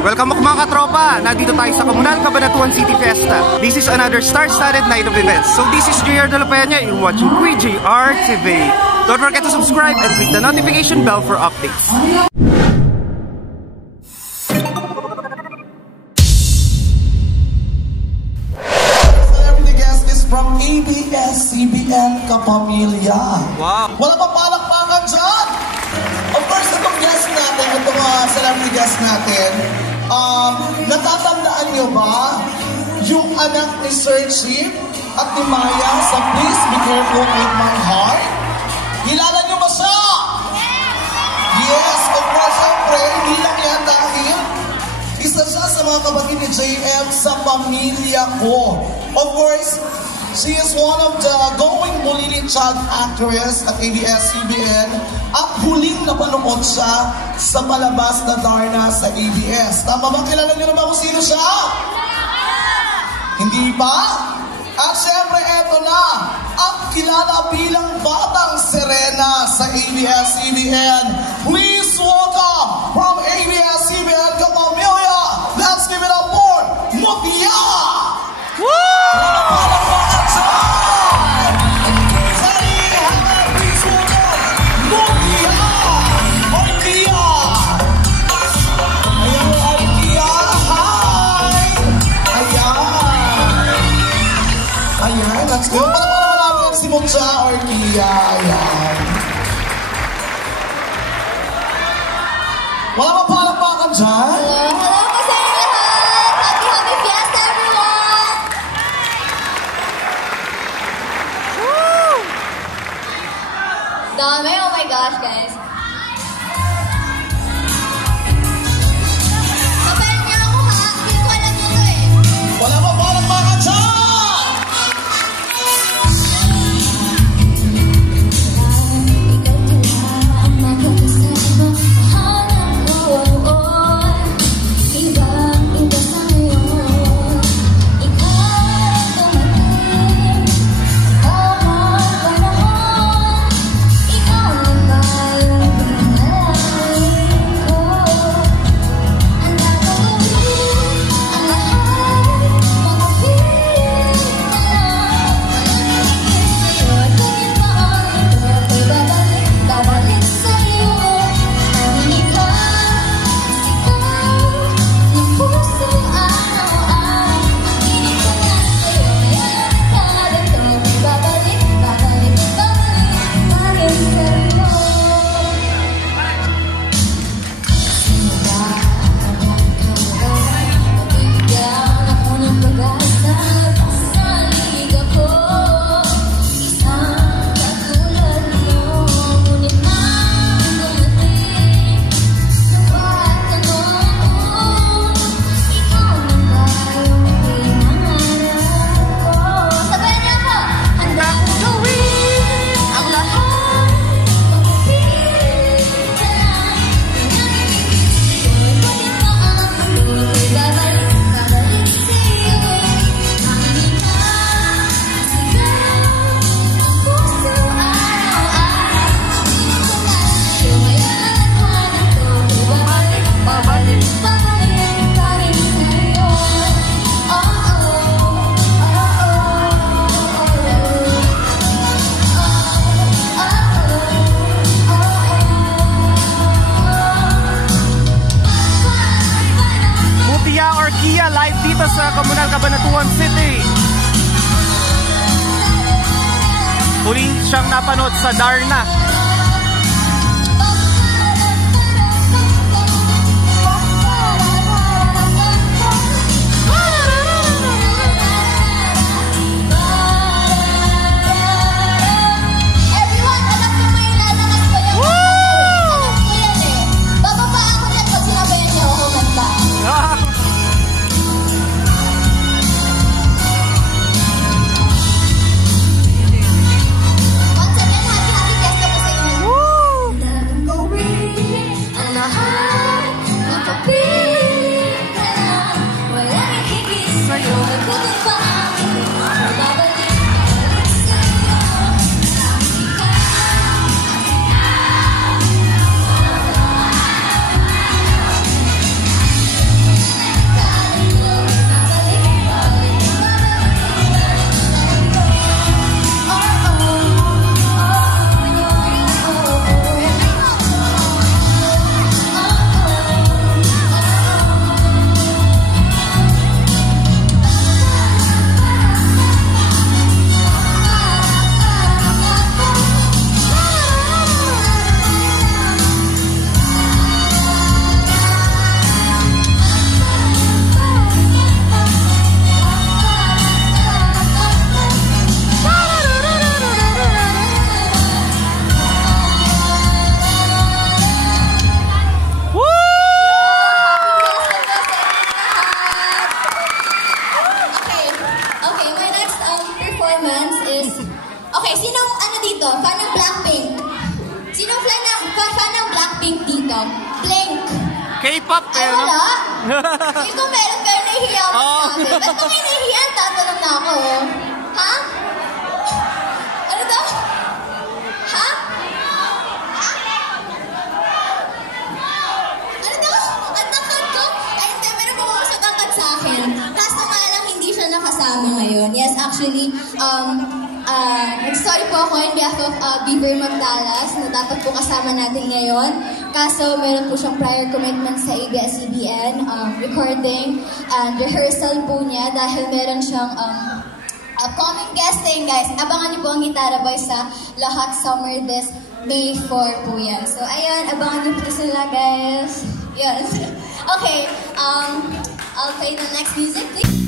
Welcome mga katropa! Nandito tayo sa Komunal Cabanatuan City Fiesta. This is another star-studded night of events. So this is JR De La Peña. You're watching Queen JR TV. Don't forget to subscribe and click the notification bell for updates. Celebrity guest is from ABS-CBN Kapamilya. Wow! Wala pang palakpakan dyan! Of course, itong guest natin, itong celebrity guest natin, natatandaan nyo ba yung anak ni Sir Chief at ni Maya sa Please Be Careful With My Heart? Kilala nyo ba siya? Yes, of course, syempre, hindi lang yan dahil isa siya sa mga kapatid ni JM sa pamilya ko. Of course, she is one of the going Bulili child actress at ABS-CBN at huling napanood siya sa palabas na Darna sa ABS. Tama ba? Kilala niyo na ba kung sino siya? Hindi pa? At syempre, eto na ang kilala bilang Batang Serena sa ABS-CBN. Please welcome from ABS-CBN Kapamilya. Let's give it up for Mutia! Woo! Let's go. Para namin si Mutia or Kia. Ayan. Wala pa palakpakan dyan? Hello po sa inyo lahat! Happy Fiesta everyone! Woo! Dami, oh my gosh guys. Kapalit niyo ako ha? Hindi ko alam nyo to eh. Wala pa palakpakan dyan! Live dito sa Komunal Cabanatuan City. Huling siyang napanood sa Darna. Once again, happy Fiesta po sa inyo. K-pop Ay, eh, wala. no? Hindi ko meron pero nahihiya ako Oo. sa akin. Ba't kung hinihiyan, tatanong na ako. Ha? Ano daw? Ha? Ano daw? Ang tangkad ko? Ay, hindi. Meron po mga tangkad sa akin. Kaso nga lang hindi siya nakasama ngayon. Yes, actually, nag-story po ako in behalf of Beaver Magdalas na dapat po kasama natin ngayon. Kaso meron po siyang prior commitment sa ABS-CBN, recording and rehearsal po niya dahil meron siyang upcoming guesting, guys. Abangan niyo po ang Gitara Boys sa Lahat Summer this May 4 po yan. So, ayun, abangan niyo po sila, guys. Yun. Okay, I'll play the next music, please.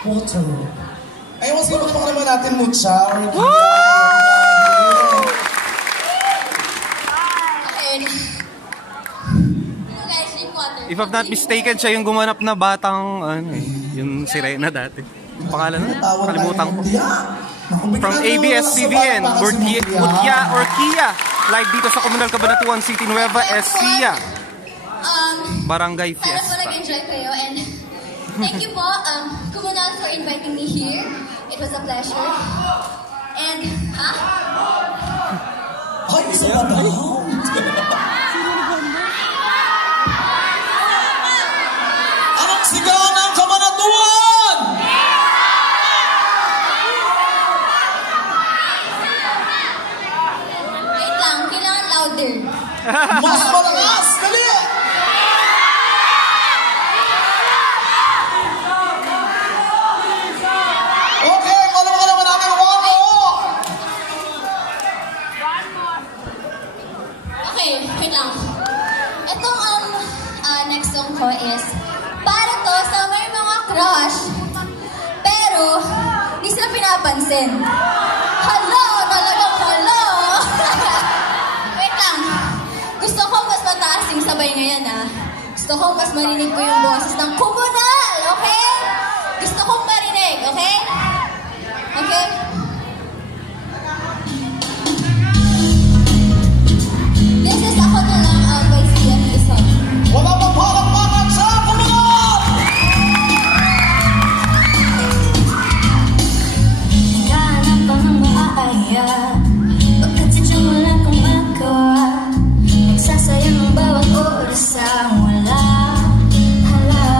Water. Ay, mas sino pa naman natin Mucha or Kia. Okay. Guys, drink water. If I'm not mistaken, siya yung gumanap na batang, ano eh, yung sirena dati. Yung pangalan na, kalimutan ko. From ABS-CBN, Utya or Kia. Live dito sa Comunal Cabanatuan City, Nueva Ecija. Barangay Sana po Fiesta. nag-enjoy kayo and thank you po, Comunal, for inviting me here. It was a pleasure. And, Ay, isa ba daw? Anong sigaw ng Cabanatuan? Wait lang, kailangan louder. Mas malakas! Dali! Okay, malaman naman natin one more! Okay, wait lang. pinapansin. Hala, talagang hala. Wait lang. Gusto ko mas mataas yung sabay ngayon, ah. Gusto ko mas marinig ko yung boses ng komunal, okay? Gusto kong marinig, okay? Okay? This is Ako Na Lang by Sian Luzon. Wala pang parang sa komunal! Naghahanap pa ng maaaya, pagkat sadyang wala kang magawa. Nagsasayang ang bawat oras ang wala. Hala,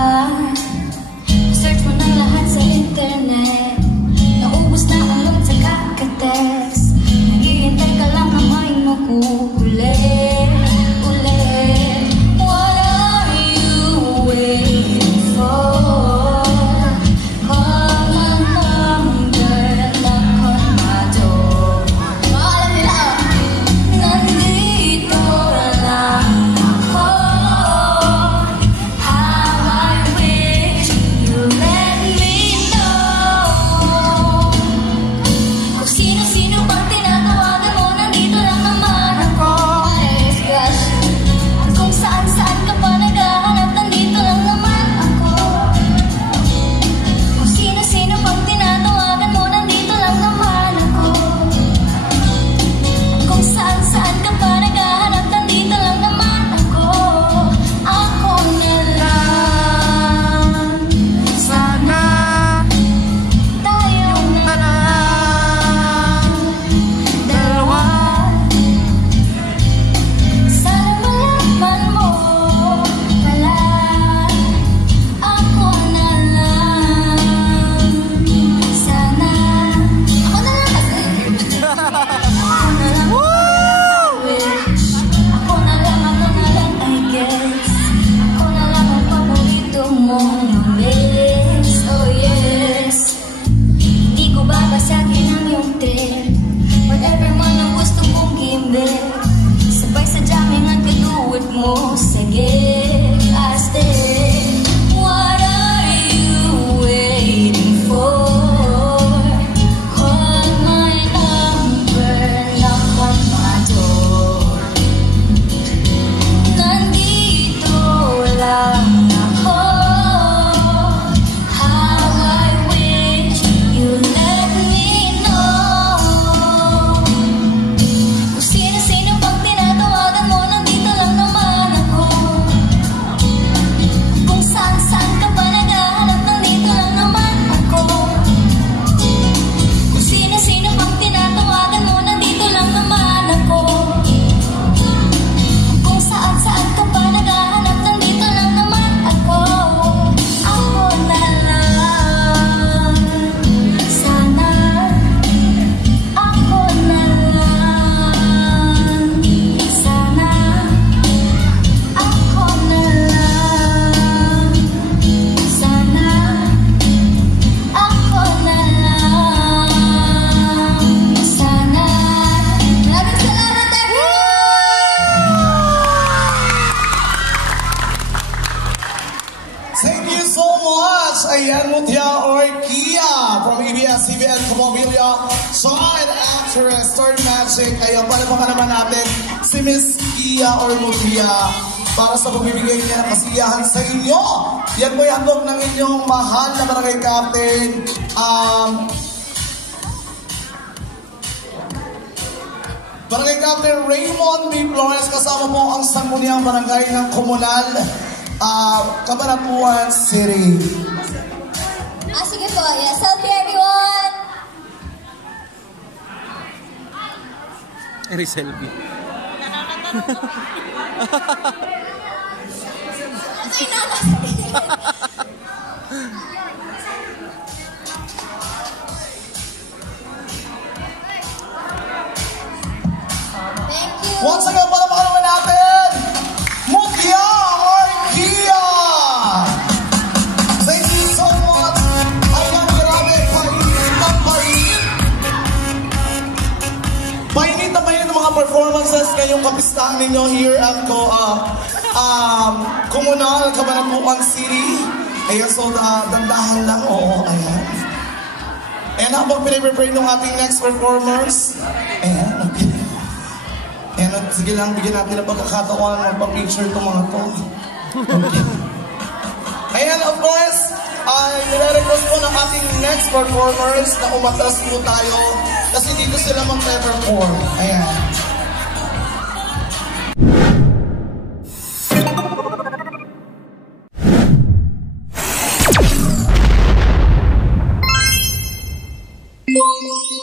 search mo ng lahat sa internet, naubos na ang load sa kakatext. Naghihintay ka lang na may makukulit ulit. What are you waiting for? Call my number, knock on my door. Alam nila, nandito lang ako. How I wish you let me know. Kung sino-sino pang tinatawagan mo, nandito lang naman ako. Gosh, kung saan-saan ka pa naghahanap, nandito lang naman ako. Kung sino-sino pang tinatawagan mo, nandito lang naman ako. Kung saan-saan ka pa naghahanap, nandito lang naman ako. Ako na lang. Sana Tayo na lang. Dalawa. Sana malaman mo pala. Ako na lang. Sana. Ako na lang kasi. Ako na lang. Wish. Ako na lang, I guess. Ako na lang ang paborito mong mamiss. Oh yes. Hindi ko babasagin ang iyong trip. Whatever man ang gusto kong gimmick. Sabay sa jamming at kaduwid mo. Sige, I stay. What are you waiting for? Call my number, knock on my door. Nandito lang ako. How I wish you let me know. Kung sino-sino pang tinatawagan mo, nandito lang naman ako. Kung saan-saan ka pa naghahanap, nandito lang naman ako. Kung sino-sino pang tinatawagan mo, nandito lang naman ako. Kung saan-saan ka pa naghahanap, nandito lang naman ako. Ako na lang. Sana. Ako na lang. Sana. Ako na lang. Sana. Ako na lang. Sana. Maraming salamat, Thank you so much! Ayan, Mutia Orkia from ABS-CBN Kapamilya. Child actress, third magic. Ayan, palapakan naman natin si Miss Kia or Mutia para sa pagbibigay niya ng kasiyahan sa inyo. Yan po yung handog ng inyong mahal na barangay captain. Barangay Captain Raymond B. Flores, kasama po ang sangguniang barangay ng Komunal, Cabanatuan City. sige po. Yeah, selfie everyone! Eri selfie. Ay, nanas! Thank you! Once again, palapakan naman natin, Mutia Orkia! Thank you so much! Ayan, grabe, painit na painit! Painit na painit ang mga performances ngayong kapistahan ninyo here at Komunal, Cabanatuan City. Ayan, so dandahan lang, oo, ayan. Ayan, habang piniprepare ng ating next performers. Ayan, okay. Ayan, sige lang, bigyan natin ng pagkakataon magpa-picture itong mga to. Okay. Ayan, of course, ay nire-request po ng ating next performers na umatras po tayo kasi dito sila mag-perform. Ayan. Thank you.